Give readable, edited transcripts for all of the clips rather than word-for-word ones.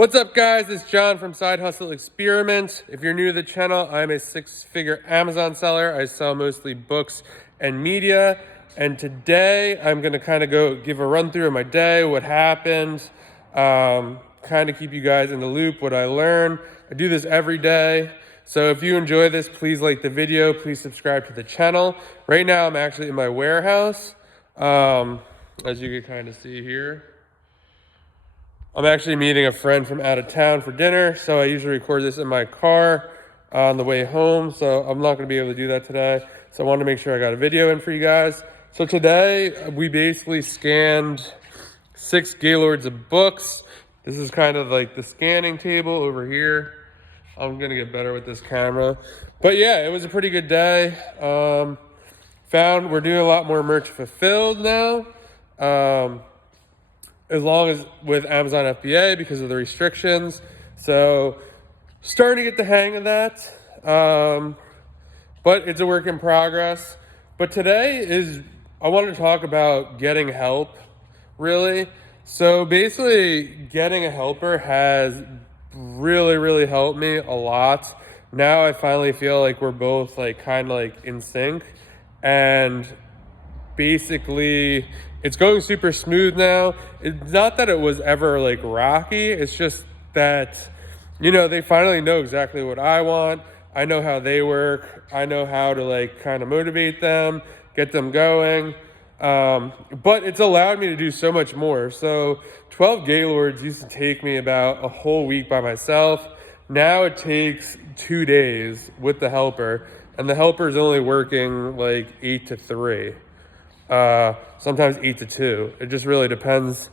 What's up, guys? It's John from Side Hustle Experiment. If you're new to the channel, I'm a six-figure Amazon seller. I sell mostly books and media. And today I'm going to kind of give a run through of my day, what happened, kind of keep you guys in the loop, what I learned. I do this every day. So if you enjoy this, please like the video. Please subscribe to the channel. Right now, I'm actually in my warehouse, as you can kind of see here. I'm actually meeting a friend from out of town for dinner, so I usually record this in my car on the way home, so I'm not going to be able to do that today. So I wanted to make sure I got a video in for you guys. So today, we basically scanned 6 Gaylords of books. This is kind of like the scanning table over here. I'm going to get better with this camera. But yeah, it was a pretty good day. Found we're doing a lot more merch fulfilled now. As long as with Amazon FBA because of the restrictions. So starting to get the hang of that. But it's a work in progress. But today I want to talk about getting help, really. So basically getting a helper has really helped me a lot. Now I finally feel like we're both kind of in sync, and basically it's going super smooth now. It's not that it was ever rocky, it's just that, they finally know exactly what I want. I know how they work. I know how to kind of motivate them, get them going. But it's allowed me to do so much more. So 12 Gaylords used to take me about a whole week by myself. Now it takes 2 days with the helper, and the helper is only working 8 to 3. Sometimes 8 to 2. It just really depends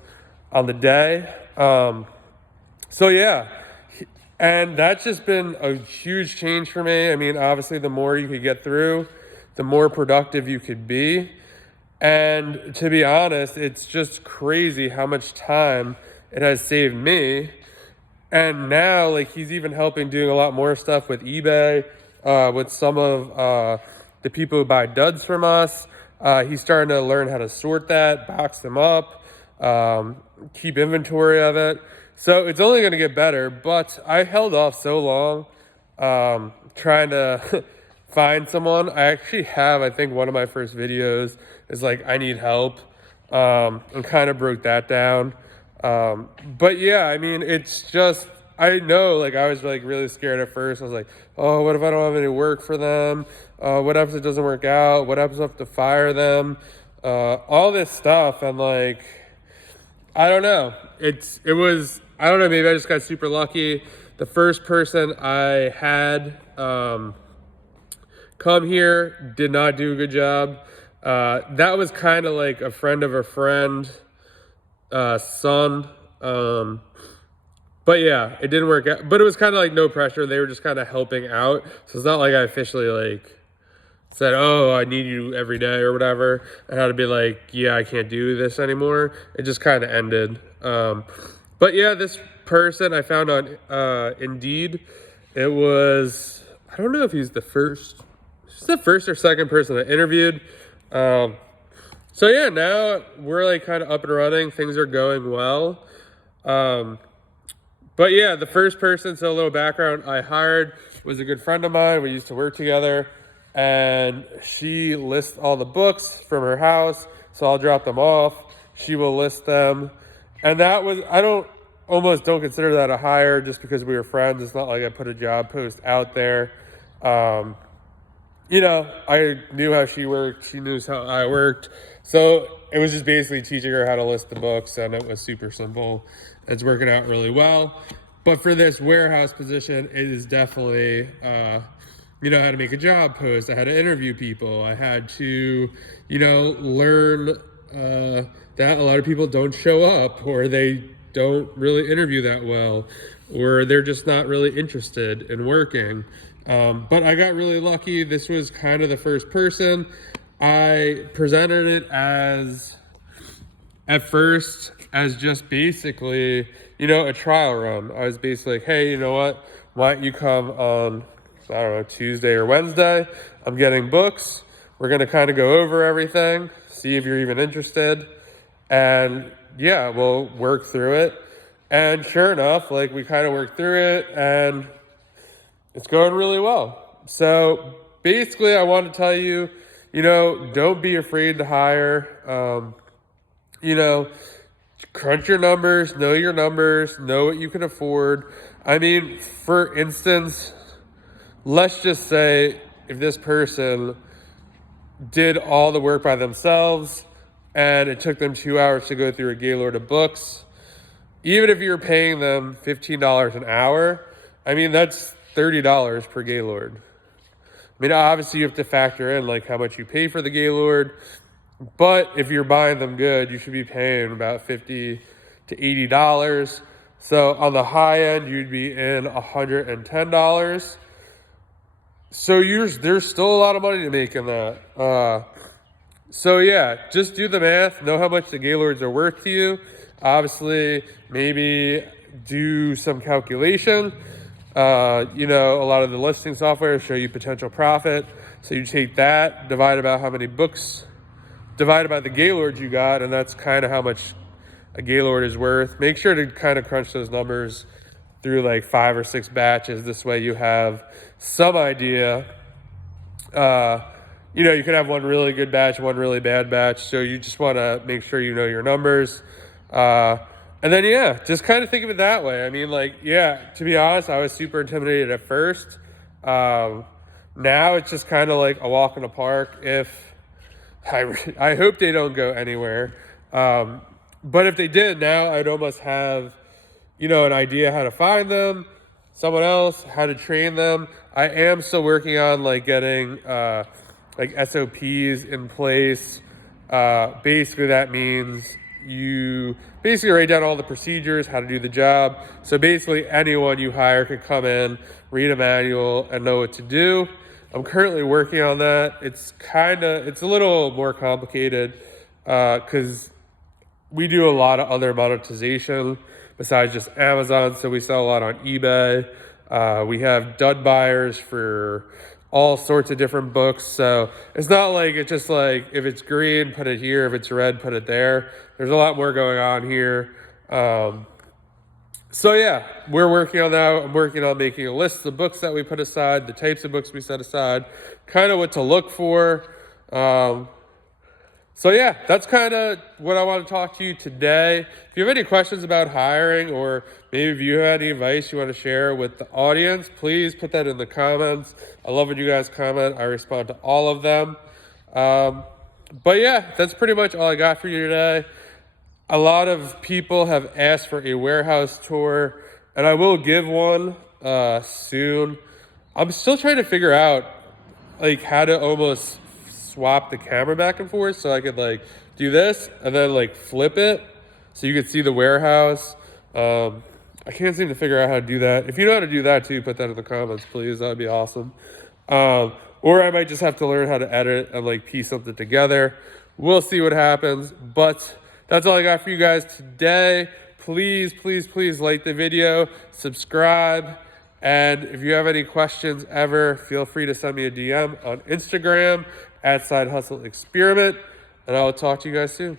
on the day. So yeah, and that's just been a huge change for me. I mean, obviously the more you could get through, the more productive you could be. And to be honest, it's just crazy how much time it has saved me. And now he's even helping doing a lot more stuff with eBay, with some of the people who buy duds from us. He's starting to learn how to sort that, box them up, keep inventory of it. So it's only going to get better, but I held off so long trying to find someone. I actually have, I think one of my first videos is I need help, and kind of broke that down. But yeah, I mean, it's just, I know, I was really scared at first. I was like, oh, what if I don't have any work for them? What happens if it doesn't work out? What happens if I have to fire them? All this stuff. And I don't know. I don't know, maybe I just got super lucky. The first person I had come here did not do a good job. That was kind of a friend of a friend, son. But yeah, it didn't work out. But it was kind of no pressure. They were just kind of helping out. So it's not I officially said, oh, I need you every day or whatever. I had to be yeah, I can't do this anymore. It just kind of ended. But yeah, this person I found on Indeed, it was, I don't know if he's the first or second person I interviewed. So yeah, now we're kind of up and running. Things are going well. But yeah, the first person, so a little background, I hired was a good friend of mine. We used to work together, and she lists all the books from her house. So I'll drop them off. She will list them. And that was, almost don't consider that a hire just because we were friends. It's not I put a job post out there. I knew how she worked. She knew how I worked. So it was just basically teaching her how to list the books, and it was super simple. It's working out really well. But for this warehouse position, it is definitely, I had to make a job post. I had to interview people. I had to, learn that a lot of people don't show up, or they don't really interview that well, or they're just not really interested in working. But I got really lucky. This was kind of the first person. I presented it at first as just basically, a trial run. I was basically hey, you know what? Why don't you come on, I don't know, Tuesday or Wednesday? I'm getting books. We're going to kind of go over everything, see if you're even interested. And yeah, we'll work through it. And sure enough, like we kind of worked through it and it's going really well. So basically I want to tell you, don't be afraid to hire. Crunch your numbers, know what you can afford. I mean, for instance, let's just say if this person did all the work by themselves and it took them 2 hours to go through a Gaylord of books, even if you're paying them $15 an hour, I mean, that's $30 per Gaylord. I mean, obviously you have to factor in like how much you pay for the Gaylord, but if you're buying them good, you should be paying about $50 to $80. So on the high end, you'd be in $110. So there's still a lot of money to make in that. So yeah, just do the math, know how much the Gaylords are worth to you. Obviously, maybe do some calculation. A lot of the listing software show you potential profit. So you take that, divide about how many books, divided by the Gaylords you got, and that's kind of how much a Gaylord is worth. Make sure to kind of crunch those numbers through like 5 or 6 batches. This way you have some idea. You could have one really good batch, one really bad batch. So you just want to make sure you know your numbers. And then, just kind of think of it that way. I mean, to be honest, I was super intimidated at first. Now it's just kind of like a walk in the park. I hope they don't go anywhere. But if they did, now I'd almost have, an idea how to find them, someone else, how to train them. I am still working on getting SOPs in place. Basically that means you basically write down all the procedures, how to do the job. So basically anyone you hire can come in, read a manual and know what to do. I'm currently working on that. It's a little more complicated because we do a lot of other monetization besides just Amazon. So we sell a lot on eBay. We have dud buyers for all sorts of different books. So it's not like it's just like, if it's green, put it here. If it's red, put it there. There's a lot more going on here. So yeah, we're working on that. I'm working on making a list of books that we put aside, the types of books we set aside, kind of what to look for. So yeah, that's kind of what I want to talk to you today. If you have any questions about hiring, or maybe if you have any advice you want to share with the audience, please put that in the comments. I love when you guys comment. I respond to all of them. But yeah, that's pretty much all I got for you today. A lot of people have asked for a warehouse tour, and I will give one soon. I'm still trying to figure out how to almost swap the camera back and forth so I could do this and then flip it so you could see the warehouse. I can't seem to figure out how to do that. If you know how to do that too, put that in the comments, please. That would be awesome. Or I might just have to learn how to edit and piece something together. We'll see what happens, but that's all I got for you guys today. Please, please, please like the video, subscribe, and if you have any questions ever, feel free to send me a DM on Instagram @SideHustleExperiment, and I will talk to you guys soon.